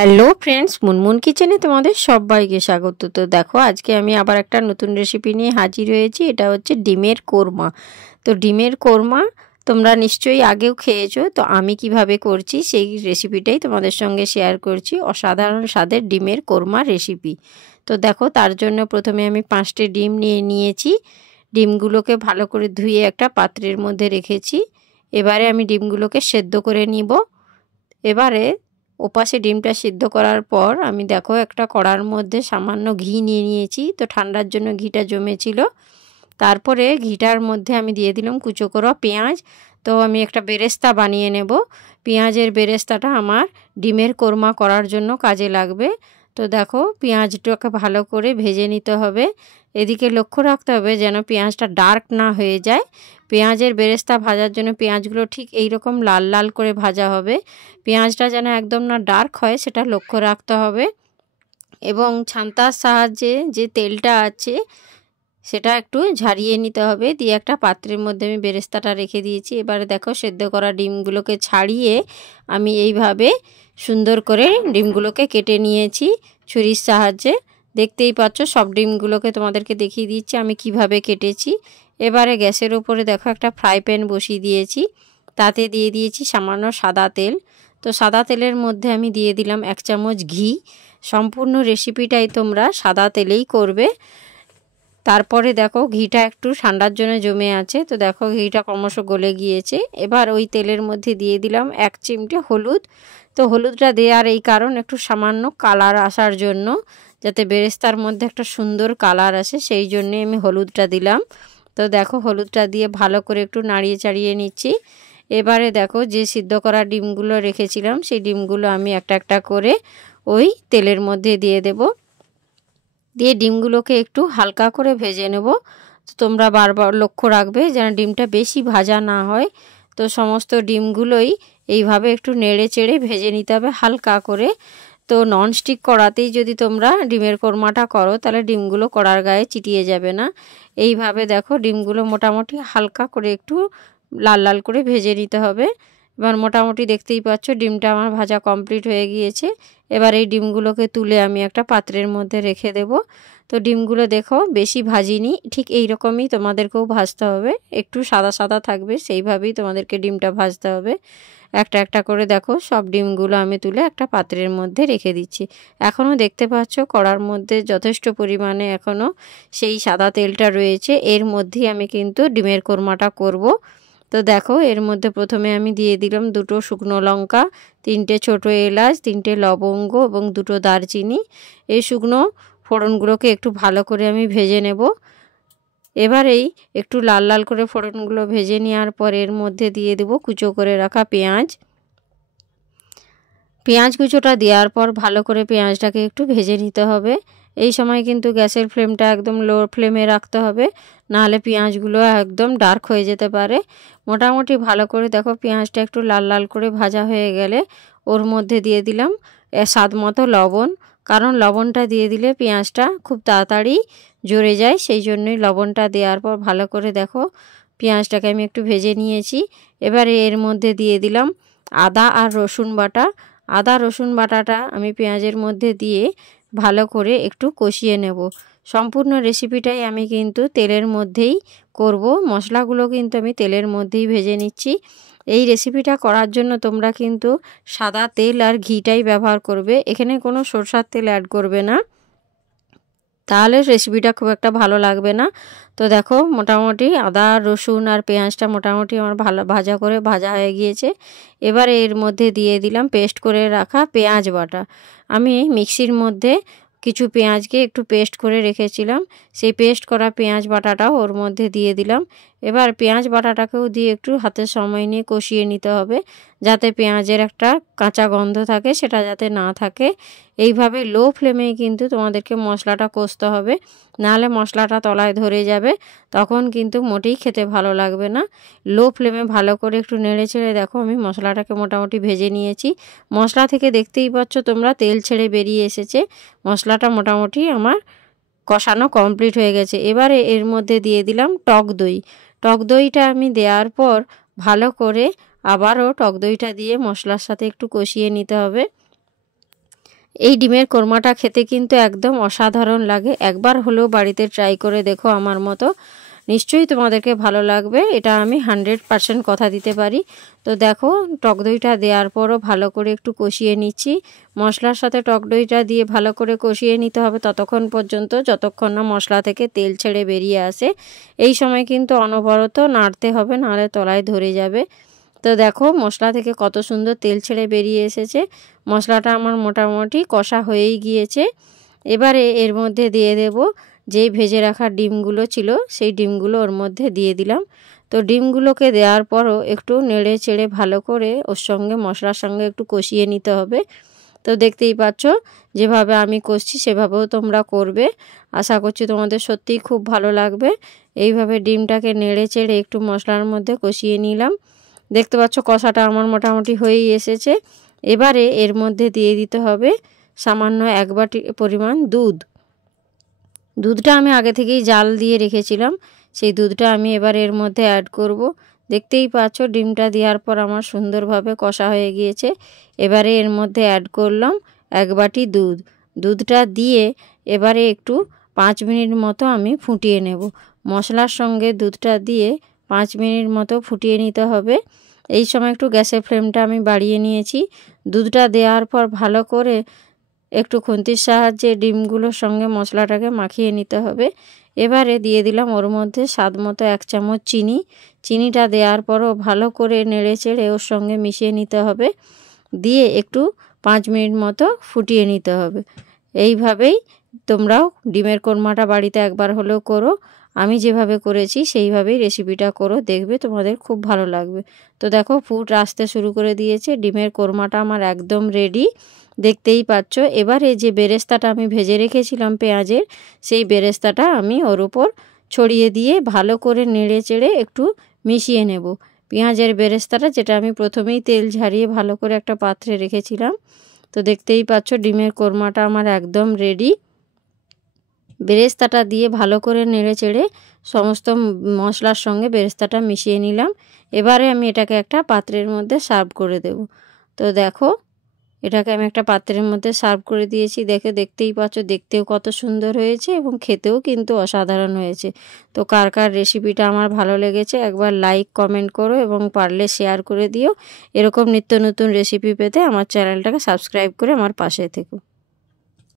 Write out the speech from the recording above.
Hello friends, Munmun কিচেনে তোমাদের সবাইকে স্বাগত। তো দেখো, আজকে আমি আবার একটা নতুন রেসিপি নিয়ে হাজির হয়েছি। এটা হচ্ছে ডিমের কোরমা। তো ডিমের কোরমা তোমরা নিশ্চয়ই আগেও খেয়েছো। তো আমি কিভাবে করছি সেই রেসিপিটাই তোমাদের সঙ্গে শেয়ার করছি। অসাধারণ স্বাদের ডিমের কোরমা রেসিপি। তো দেখো, তার জন্য প্রথমে আমি 5টে ডিম নিয়েছি। ডিমগুলোকে ভালো করে ধুয়ে একটা পাত্রের মধ্যে রেখেছি। এবারে আমি ডিমগুলোকে সেদ্ধ করে নিব। এবারে ওপাশে ডিমটা সিদ্ধ করার পর আমি দেখো একটা কড়ার মধ্যে সামান্য ঘি নিয়েছি। তো ঠান্ডার জন্য ঘিটা জমেছিল। তারপরে ঘিটার মধ্যে আমি দিয়ে দিলাম কুচো করা পেঁয়াজ। তো আমি একটা বেরেস্তা বানিয়ে নেব। পেঁয়াজের বেরেস্তাটা আমার ডিমের কোরমা করার জন্য কাজে লাগবে। তো দেখো, পেঁয়াজটাকে ভালো করে ভেজে নিতে হবে। এদিকে লক্ষ্য রাখতে হবে যেন পেঁয়াজটা ডার্ক না হয়ে যায়। পেঁয়াজের বেরেস্তা ভাজার জন্য পেঁয়াজগুলো ঠিক এই রকম লাল লাল করে ভাজা হবে। পেঁয়াজটা যেন একদম না ডার্ক হয় সেটা লক্ষ্য রাখতে হবে। এবং ছান্তার সাহায্যে যে তেলটা আছে সেটা একটু ঝারিয়ে নিতে হবে। দিয়ে একটা পাত্রের মধ্যে আমি বেরেস্তাটা রেখে দিয়েছি। এবারে দেখো, সেদ্ধ করা ডিমগুলোকে ছাড়িয়ে আমি এইভাবে সুন্দর করে ডিমগুলোকে কেটে নিয়েছি ছুরির সাহায্যে। দেখতেই পাচ্ছ, সব ডিমগুলোকে তোমাদেরকে দেখিয়ে দিচ্ছি আমি কিভাবে কেটেছি। এবারে গ্যাসের উপরে দেখো একটা ফ্রাই প্যান বসিয়ে দিয়েছি। তাতে দিয়ে দিয়েছি সামান্য সাদা তেল। তো সাদা তেলের মধ্যে আমি দিয়ে দিলাম 1 চামচ ঘি। সম্পূর্ণ রেসিপিটাই তোমরা সাদা তেলেই করবে। তারপরে দেখো, ঘিটা একটু ঠান্ডার জন্য জমে আছে। তো দেখো, ঘিটা ক্রমশ গলে গিয়েছে। এবার ওই তেলের মধ্যে দিয়ে দিলাম 1 চিমটে হলুদ। তো হলুদটা দেওয়ার এই কারণ একটু সামান্য কালার আসার জন্য, যাতে বেরেস্তার মধ্যে একটা সুন্দর কালার আসে, সেই জন্যে আমি হলুদটা দিলাম। তো দেখো, হলুদটা দিয়ে ভালো করে একটু নাড়িয়ে চাড়িয়ে নিচ্ছি। এবারে দেখো, যে সিদ্ধ করা ডিমগুলো রেখেছিলাম সেই ডিমগুলো আমি একটা একটা করে ওই তেলের মধ্যে দিয়ে দেব। দিয়ে ডিমগুলোকে একটু হালকা করে ভেজে নেব। তো তোমরা বারবার লক্ষ্য রাখবে যেন ডিমটা বেশি ভাজা না হয়। তো সমস্ত ডিমগুলোই এইভাবে একটু নেড়ে চেড়ে ভেজে নিতে হবে হালকা করে। তো ননস্টিক কড়াতেই যদি তোমরা ডিমের কোরমাটা করো তাহলে ডিমগুলো কড়ার গায়ে চিটিয়ে যাবে না। এইভাবে দেখো, ডিমগুলো মোটামুটি হালকা করে একটু লাল লাল করে ভেজে নিতে হবে। এবার মোটামুটি দেখতেই পাচ্ছ ডিমটা আমার ভাজা কমপ্লিট হয়ে গিয়েছে। এবার এই ডিমগুলোকে তুলে আমি একটা পাত্রের মধ্যে রেখে দেব। তো ডিমগুলো দেখো, বেশি ভাজিনি, ঠিক এই রকমই তোমাদেরকেও ভাজতে হবে। একটু সাদা সাদা থাকবে, সেইভাবেই তোমাদেরকে ডিমটা ভাজতে হবে। একটা একটা করে দেখো, সব ডিমগুলো আমি তুলে একটা পাত্রের মধ্যে রেখে দিচ্ছি। এখনও দেখতে পাচ্ছ কড়ার মধ্যে যথেষ্ট পরিমাণে এখনও সেই সাদা তেলটা রয়েছে। এর মধ্যেই আমি কিন্তু ডিমের কোরমাটা করব। তো দেখো, এর মধ্যে প্রথমে আমি দিয়ে দিলাম 2টো শুকনো লঙ্কা, 3টে ছোটো এলাচ, 3টে লবঙ্গ এবং 2টো দারচিনি। এই শুকনো ফোড়নগুলোকে একটু ভালো করে আমি ভেজে নেব। এবারেই একটু লাল লাল করে ফোড়নগুলো ভেজে নেওয়ার পর এর মধ্যে দিয়ে দেব কুচো করে রাখা পেঁয়াজ। পেঁয়াজ কুচোটা দেওয়ার পর ভালো করে পেঁয়াজটাকে একটু ভেজে নিতে হবে। এই সময় কিন্তু গ্যাসের ফ্লেমটা একদম লো ফ্লেমে রাখতে হবে, নাহলে পেঁয়াজগুলো একদম ডার্ক হয়ে যেতে পারে। মোটামুটি ভালো করে দেখো, পেঁয়াজটা একটু লাল লাল করে ভাজা হয়ে গেলে ওর মধ্যে দিয়ে দিলাম স্বাদ মতো লবণ। কারণ লবণটা দিয়ে দিলে পেঁয়াজটা খুব তাড়াতাড়ি জ্বরে যায়, সেই জন্যই লবণটা দেওয়ার পর ভালো করে দেখো পেঁয়াজটাকে আমি একটু ভেজে নিয়েছি। এবারে এর মধ্যে দিয়ে দিলাম আদা আর রসুন বাটা। আদা রসুন বাটাটা আমি পেঁয়াজের মধ্যে দিয়ে ভালো করে একটু কষিয়ে নেব। সম্পূর্ণ রেসিপিটাই আমি কিন্তু তেলের মধ্যেই করব। মশলাগুলো কিন্তু আমি তেলের মধ্যেই ভেজে নিচ্ছি। এই রেসিপিটা করার জন্য তোমরা কিন্তু সাদা তেল আর ঘিটাই ব্যবহার করবে, এখানে কোনো সরষের তেল অ্যাড করবে না, তাহলে রেসিপিটা খুব একটা ভালো লাগবে না। তো দেখো, মোটামুটি আদা রসুন আর পেঁয়াজটা মোটামুটি আমার ভালো ভাজা হয়ে গিয়েছে। এবারে এর মধ্যে দিয়ে দিলাম পেস্ট করে রাখা পেঁয়াজ বাটা। আমি মিক্সির মধ্যে কিছু পেঁয়াজকে একটু পেস্ট করে রেখেছিলাম, সেই পেস্ট করা পেঁয়াজ বাটাটাও ওর মধ্যে দিয়ে দিলাম। এবার পেঁয়াজ বাটাটাকেও দিয়ে একটু হাতে সময় নিয়ে কষিয়ে নিতে হবে, যাতে পেঁয়াজের একটা কাঁচা গন্ধ থাকে সেটা যাতে না থাকে। এইভাবে লো ফ্লেমে কিন্তু তোমাদেরকে মশলাটা কষতে হবে, নাহলে মশলাটা তলায় ধরে যাবে, তখন কিন্তু মোটেই খেতে ভালো লাগবে না। লো ফ্লেমে ভালো করে একটু নেড়ে ছেড়ে দেখো, আমি মশলাটাকে মোটামুটি ভেজে নিয়েছি। মশলা থেকে দেখতেই পাচ্ছ তোমরা তেল ছেড়ে বেরিয়ে এসেছে। মশলাটা মোটামুটি আমার কষানো কমপ্লিট হয়ে গেছে। এবারে এর মধ্যে দিয়ে দিলাম টক দই। টক দইটা আমি দেওয়ার পর ভালো করে আবারও টক দইটা দিয়ে মশলার সাথে একটু কষিয়ে নিতে হবে। এই ডিমের কোরমাটা খেতে কিন্তু একদম অসাধারণ লাগে। একবার হলেও বাড়িতে ট্রাই করে দেখো আমার মতো, নিশ্চয়ই তোমাদেরকে ভালো লাগবে, এটা আমি 100% কথা দিতে পারি। তো দেখো টক দইটা দেওয়ার পরও ভালো করে একটু কষিয়ে নিচ্ছি। মশলার সাথে টক দইটা দিয়ে ভালো করে কষিয়ে নিতে হবে ততক্ষণ পর্যন্ত যতক্ষণ না মশলা থেকে তেল ছেড়ে বেরিয়ে আসে। এই সময় কিন্তু অনবরত নাড়তে হবে, নাহলে তলায় ধরে যাবে। তো দেখো মশলা থেকে কত সুন্দর তেল ছেড়ে বেরিয়ে এসেছে। মশলাটা আমার মোটামুটি কষা হয়েই গিয়েছে। এবারে এর মধ্যে দিয়ে দেব যেই ভেজে রাখা ডিমগুলো ছিল, সেই ডিমগুলো ওর মধ্যে দিয়ে দিলাম। তো ডিমগুলোকে দেওয়ার পরও একটু নেড়ে চেড়ে ভালো করে ওর সঙ্গে মশলার সঙ্গে একটু কষিয়ে নিতে হবে। তো দেখতেই পাচ্ছ যেভাবে আমি কষছি সেভাবেও তোমরা করবে। আশা করছি তোমাদের সত্যিই খুব ভালো লাগবে। এইভাবে ডিমটাকে নেড়ে চেড়ে একটু মশলার মধ্যে কষিয়ে নিলাম। দেখতে পাচ্ছ কষাটা আমার মোটামুটি হয়েই এসেছে। এবারে এর মধ্যে দিয়ে দিতে হবে সামান্য 1 বাটি পরিমাণ দুধ। দুধটা আমি আগে থেকেই জাল দিয়ে রেখেছিলাম, সেই দুধটা আমি এবার এর মধ্যে অ্যাড করব। দেখতেই পাচ্ছ ডিমটা দেওয়ার পর আমার সুন্দরভাবে কষা হয়ে গিয়েছে। এবারে এর মধ্যে অ্যাড করলাম 1 বাটি দুধ। দুধটা দিয়ে এবারে একটু 5 মিনিট মতো আমি ফুটিয়ে নেব। মশলার সঙ্গে দুধটা দিয়ে 5 মিনিট মতো ফুটিয়ে নিতে হবে। এই সময় একটু গ্যাসের ফ্লেমটা আমি বাড়িয়ে নিয়েছি। দুধটা দেওয়ার পর ভালো করে একটু খুন্তির সাহায্যে ডিমগুলোর সঙ্গে মশলাটাকে মাখিয়ে নিতে হবে। এবারে দিয়ে দিলাম ওর মধ্যে স্বাদ মতো 1 চামচ চিনি। চিনিটা দেওয়ার পরও ভালো করে নেড়ে চেড়ে ওর সঙ্গে মিশিয়ে নিতে হবে, দিয়ে একটু 5 মিনিট মতো ফুটিয়ে নিতে হবে। এইভাবেই তোমরাও ডিমের কোরমাটা বাড়িতে একবার হলেও করো। আমি যেভাবে করেছি সেইভাবেই রেসিপিটা করো, দেখবে তোমাদের খুব ভালো লাগবে। তো দেখো ফুট আসতে শুরু করে দিয়েছে, ডিমের কোরমাটা আমার একদম রেডি, দেখতেই পাচ্ছ। এবারে যে বেরেস্তাটা আমি ভেজে রেখেছিলাম পেঁয়াজের, সেই বেরেস্তাটা আমি ওর উপর ছড়িয়ে দিয়ে ভালো করে নেড়ে চেড়ে একটু মিশিয়ে নেব। পেঁয়াজের বেরেস্তাটা যেটা আমি প্রথমেই তেল ঝারিয়ে ভালো করে একটা পাত্রে রেখেছিলাম। তো দেখতেই পাচ্ছ ডিমের কোরমাটা আমার একদম রেডি। বেরেস্তাটা দিয়ে ভালো করে নেড়ে চেড়ে সমস্ত মশলার সঙ্গে বেরেস্তাটা মিশিয়ে নিলাম। এবারে আমি এটাকে একটা পাত্রের মধ্যে সার্ভ করে দেব। তো দেখো এটাকে আমি একটা পাত্রের মধ্যে সার্ভ করে দিয়েছি। দেখতেই পাচ্ছ দেখতেও কত সুন্দর হয়েছে এবং খেতেও কিন্তু অসাধারণ হয়েছে। তো কার কার রেসিপিটা আমার ভালো লেগেছে একবার লাইক কমেন্ট করো এবং পারলে শেয়ার করে দিও। এরকম নিত্য নতুন রেসিপি পেতে আমার চ্যানেলটাকে সাবস্ক্রাইব করে আমার পাশে থেকো।